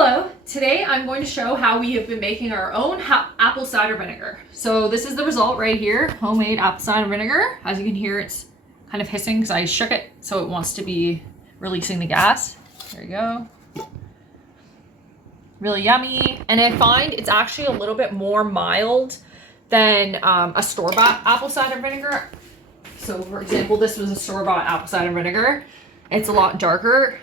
Hello, today I'm going to show how we have been making our own apple cider vinegar. So this is the result right here, homemade apple cider vinegar. As you can hear, it's kind of hissing because I shook it so it wants to be releasing the gas. There you go. Really yummy. And I find it's actually a little bit more mild than a store-bought apple cider vinegar. So for example, this was a store-bought apple cider vinegar. It's a lot darker.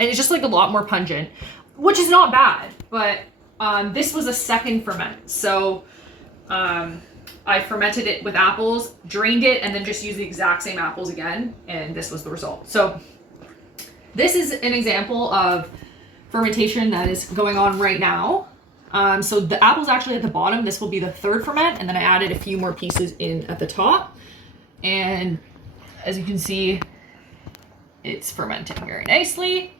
And it's just like a lot more pungent, which is not bad, but this was a second ferment. So I fermented it with apples, drained it, and then just used the exact same apples again, and this was the result. So this is an example of fermentation that is going on right now. So the apple's actually at the bottom. This will be the third ferment, and then I added a few more pieces in at the top. And as you can see, it's fermenting very nicely.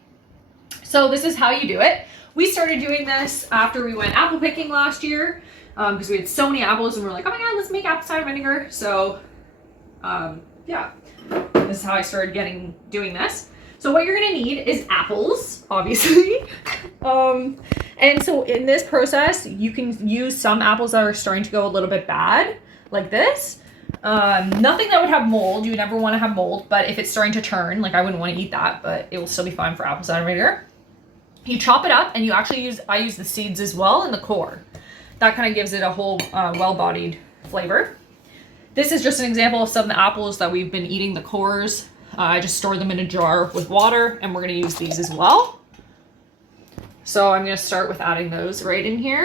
So this is how you do it. We started doing this after we went apple picking last year because we had so many apples and we were like, oh my God, let's make apple cider vinegar. So yeah, this is how I started doing this. So what you're gonna need is apples, obviously. And so in this process, you can use some apples that are starting to go a little bit bad, like this. Nothing that would have mold. You would never want to have mold, but if it's starting to turn, like I wouldn't want to eat that, but it will still be fine for apple cider vinegar. You chop it up and you actually I use the seeds as well and the core. That kind of gives it a whole well-bodied flavor. This is just an example of some of the apples that we've been eating, the cores. I just store them in a jar with water, and we're going to use these as well. So I'm going to start with adding those right in here.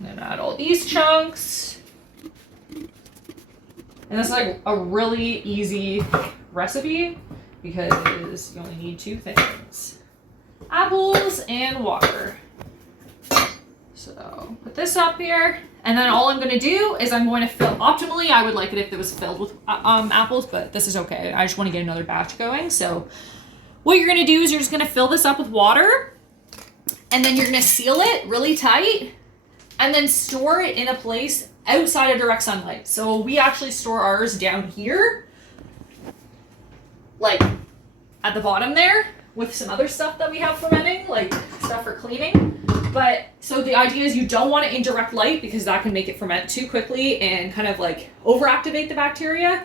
Then add all these chunks. And this is like a really easy recipe because you only need two things: apples and water. So put this up here, and then all I'm going to do is I'm going to fill. Optimally, I would like it if it was filled with apples, but this is okay. I just want to get another batch going. So what you're going to do is you're just going to fill this up with water, and then you're going to seal it really tight, and then store it in a place outside of direct sunlight. So we actually store ours down here, like at the bottom there, with some other stuff that we have fermenting, like stuff for cleaning. But so the idea is you don't want it in direct light because that can make it ferment too quickly and kind of like overactivate the bacteria.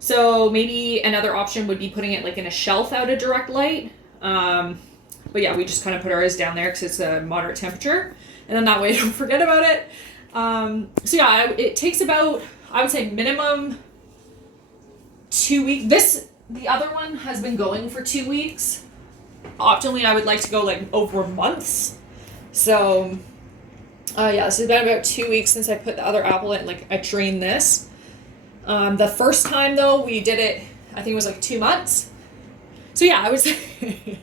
So maybe another option would be putting it like in a shelf out of direct light. But yeah, we just kind of put ours down there because it's a moderate temperature. And then that way I don't forget about it. So yeah, it takes about, I would say minimum 2 weeks. The other one has been going for 2 weeks. Optimally, I would like to go like over months. So yeah, this has been about 2 weeks since I put the other apple in. Like I drained this. The first time though, we did it, I think it was like 2 months. So yeah, I would say